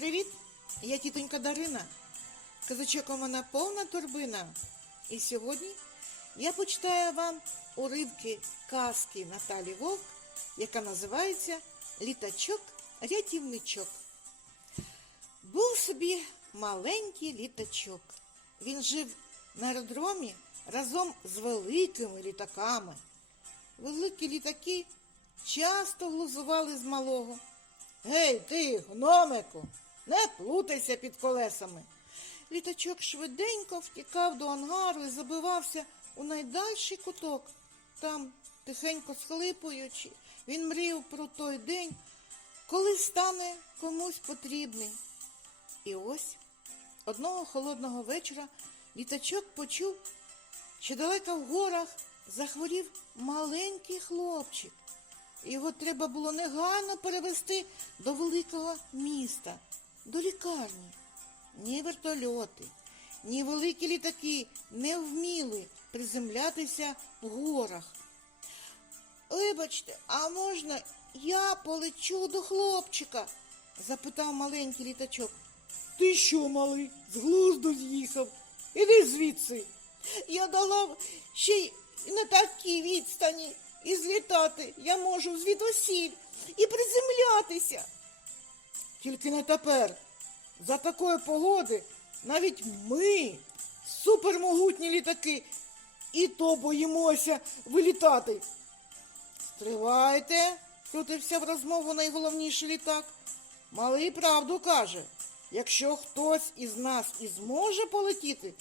Привіт! Я тітонька Дарина. Казачок у мене повна турбина. І сьогодні я почитаю вам уривки казки Наталі Вовк, яка називається Літачок-рятівничок. Був собі маленький літачок. Він жив на аеродромі разом з великими літаками. Великі літаки часто глузували з малого. Гей, ти, гномику, не плутайся під колесами. Літачок швиденько втікав до ангару і забивався у найдальший куток. Там, тихенько схлипуючи, він мріяв про той день, коли стане комусь потрібний. І ось одного холодного вечора літачок почув, що далеко в горах захворів маленький хлопчик. Його треба було негайно перевести до великого міста, до лікарні. Ні вертольоти, ні великі літаки не вміли приземлятися в горах. Вибачте, а можна я полечу до хлопчика? запитав маленький літачок. Ти що, малий, з глузду з'їхав? Іди звідси. Я дала ще й на такій відстані. І злітати я можу звідусіль і приземлятися. Тільки не тепер. За такої погоди навіть ми, супермогутні літаки, і то боїмося вилітати. Стривайте, втрутився в розмову найголовніший літак. Малий правду каже. Якщо хтось із нас і зможе полетіти,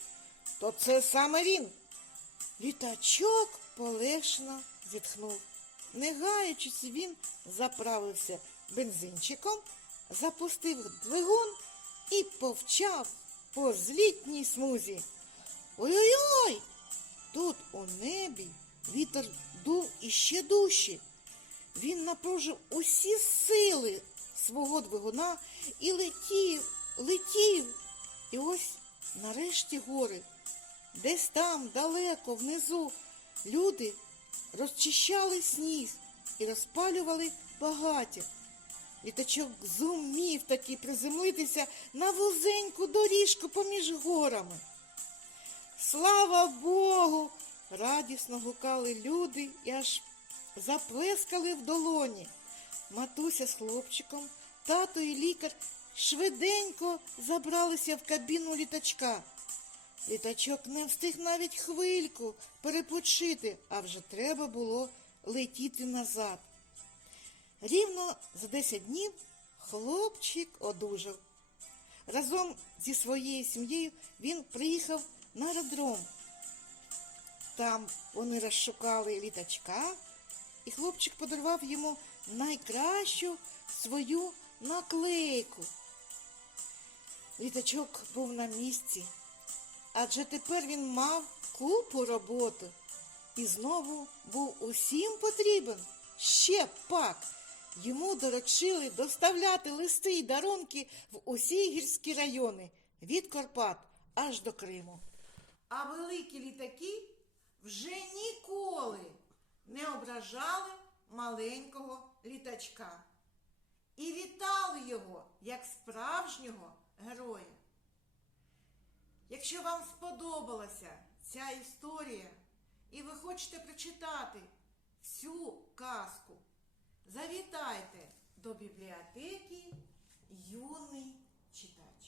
то це саме він. Літачок полегшено зітхнув. Не гаючись, він заправився бензинчиком, запустив двигун і повчав по злітній смузі. Ой-ой-ой! Тут у небі вітер дув іще дужче. Він напружив усі сили свого двигуна і летів, летів. І ось нарешті гори. Десь там, далеко, внизу, люди розчищали сніг і розпалювали багаття. Літачок зумів таки приземлитися на вузеньку доріжку поміж горами. Слава Богу! радісно гукали люди і аж заплескали в долоні. Матуся з хлопчиком, тато і лікар швиденько забралися в кабіну літачка. Літачок не встиг навіть хвильку перепочити, а вже треба було летіти назад. Рівно за 10 днів хлопчик одужав. Разом зі своєю сім'єю він приїхав на аеродром. Там вони розшукали літачка, і хлопчик подарував йому найкращу свою наклейку. Літачок був на місці, адже тепер він мав купу роботи і знову був усім потрібен. Ще пак. Йому доручили доставляти листи й дарунки в усі гірські райони від Карпат аж до Криму. А великі літаки вже ніколи не ображали маленького літачка і вітали його як справжнього героя. Якщо вам сподобалася ця історія і ви хочете прочитати всю казку, Завітайте до бібліотеки юний читач.